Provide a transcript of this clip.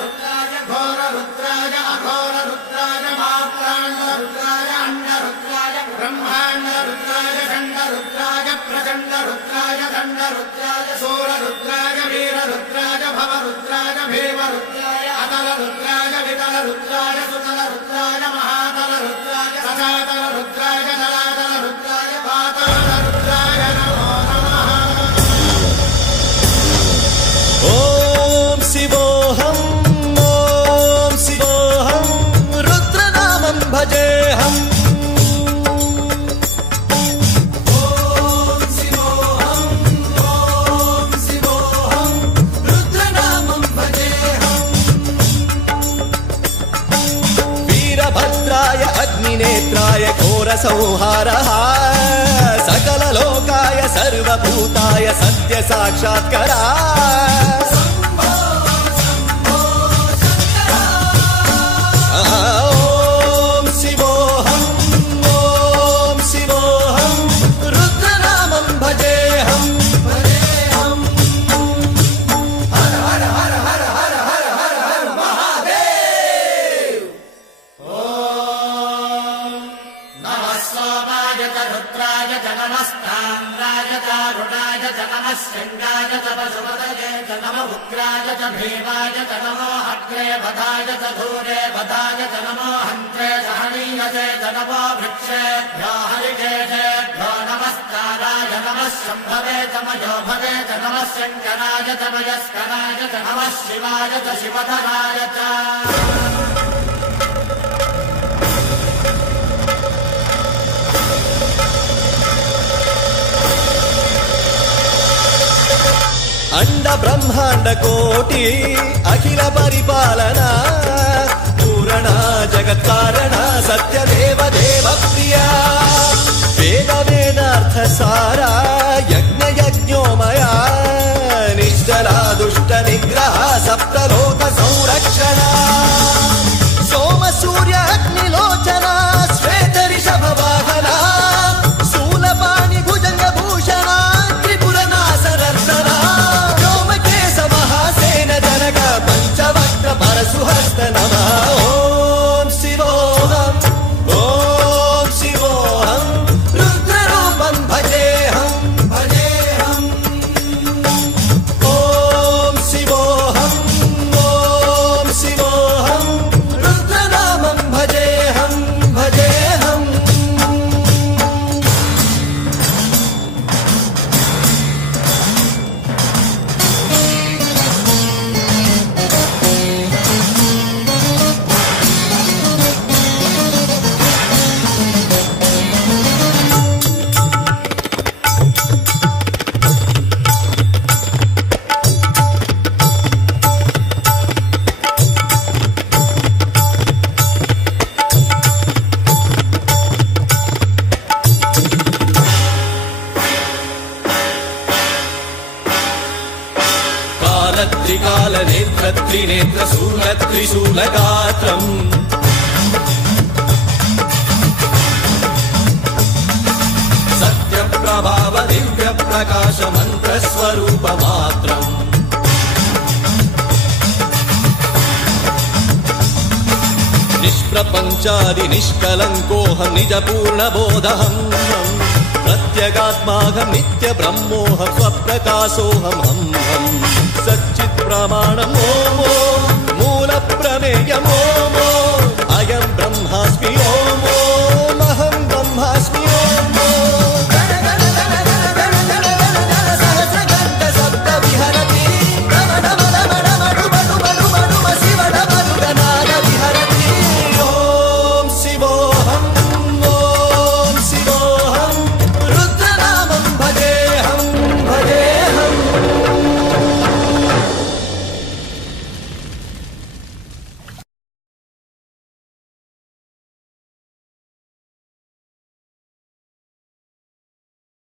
रुद्राय घोर रुद्राय अघोर रुद्राय मात्राण्ड रुद्राय अण्ड रुद्राय ब्रह्माण्ड रुद्राय खण्ड रुद्राय प्रचण्ड रुद्राय दण्ड रुद्राय सूर रुद्राय वीर रुद्राय भव रुद्राय भीम रुद्राय अतल रुद्राय वितल रुद्राय सुतल रुद्राय महातल रुद्राय सदातल रुद्राय जलातल रुद्राय पातल रुद्राय नमो नमः। ओम शिवोऽहं रुद्रनामं भजेऽहम्। रुद्रनामं भजेऽहम्। वीरभद्राय अग्निनेत्राय घोरसंहारः सकललोकाय सर्वभूताय सत्यसाक्षात्करा। ओम शिवोऽहं रुद्रनामं भजेऽहम्। हर हर हर हर हर हर हर हर महादेव। ओम नमः सोमाय च रुद्राय च नमस्ताम्राय च रुणाय च नमः शृङ्गाय च पशुपतये च नमः उग्राय च भीमाय च नमो अग्रे वधाय च धूरे वधाय च नमो हन्त्रे च हनीयसे च नमो वृक्षेभ्यो हरिकेशेभ्यो नमस्काराय नमः शम्भवे च मयोभवे च नमः शङ्कराय च मयस्कराय च नमः शिवाय च शिवधराय च। अंड ब्रह्मांड कोटि अखिल परिपालना पूरणा जगत्कारणा सत्यदेव देव प्रिया वेद वेदार्थ सारा यज्ञ यज्ञोमया निश्चला दुष्ट निग्रह सप्तलोक संरक्षणा सोम सूर्य अग्निलोचना श्वेत ऋषभ वाहना शूलपाणि भुजंग भूषणा त्रिपुर नासरर्दना पंचवक्त्र परशुहस्त नमः। ओम शिवोऽहं रुद्ररूपं भजेऽहम्। ओम शिवोऽहं रुद्रनामं भजेऽहम्। त्रिकाल नेत्र त्रिनेत्र शूल त्रिशूलगात्रम् सत्यप्रभाव दिव्य प्रकाश मंत्र स्वरूप मात्रम् निष्प्रपंचादि निष्कलंकोऽहं निज पूर्ण बोधहं प्रत्यगात्माहं नित्य ब्रह्मोऽहं स्वप्रकाशोऽहं सच्चित् प्रमाणम् ओम।